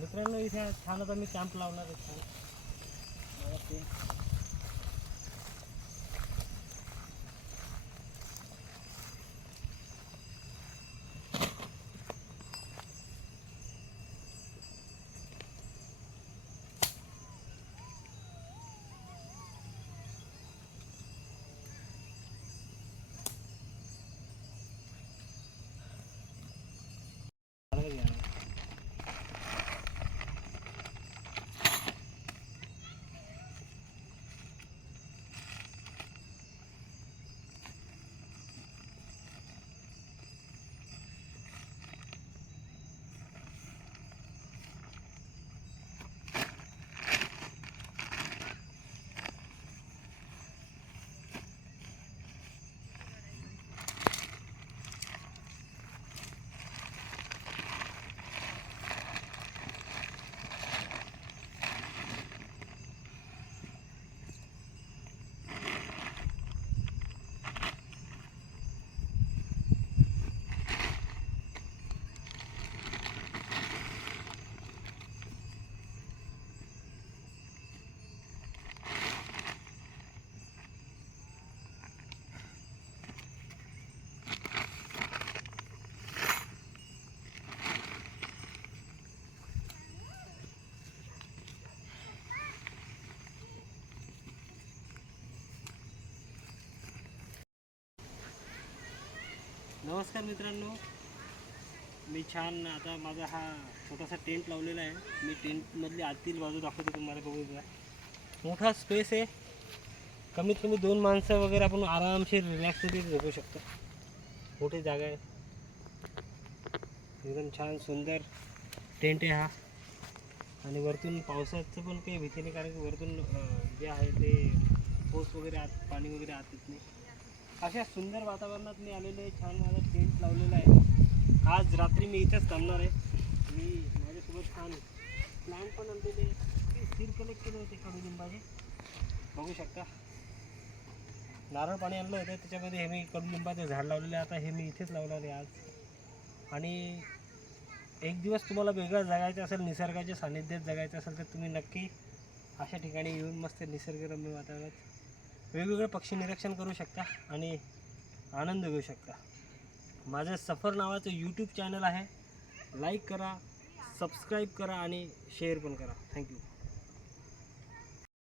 मित्रांनो इथे छान आता मी कॅम्प लावणार आहे. नमस्कार मित्रांनो. मी छान आता माझा हा छोटासा टेंट लावलेला आहे. मी टेंटमधली आतील बाजू दाखवतो तुम्हाला बघू द्या मोठा स्पेस आहे. कमीत कमी दोन माणसं वगैरे आपण आरामशीर रिलॅक्स झोपू शकतो. मोठी जागा आहे. एकदम छान सुंदर टेंट आहे हा. आणि वरतून पावसाचं पण काही भीती नाही कारण की वरतून जे आहे ते पाऊस वगैरे आत पाणी वगैरे आत येत नाही. अशा सुंदर वातावरणात मी आलेलो आहे. छान माझा टेंट लावलेला आहे. आज रात्री मी इथेच थांबणार आहे. मी माझ्यासोबत छान प्लॅन पण आणलेले सीर कलेक्ट केले होते कडुलिंबाचे बघू शकता. नारळ पाणी आणलं होतं. त्याच्यामध्ये हे मी कडुलिंबाचे झाड लावलेले आता हे मी इथेच लावणार आहे आज. आणि एक दिवस तुम्हाला वेगळं जगायचं असेल निसर्गाच्या सानिध्यात जगायचं असेल तर तुम्ही नक्की अशा ठिकाणी येऊन मस्त निसर्गरम्य वातावरणात वेगवेगळे पक्षी निरीक्षण करू शकता आणि आनंद घेऊ शकता. माझं सफर नावाचं यूट्यूब चॅनल आहे. लाईक करा सबस्क्राईब करा आणि शेअर पण करा. थँक्यू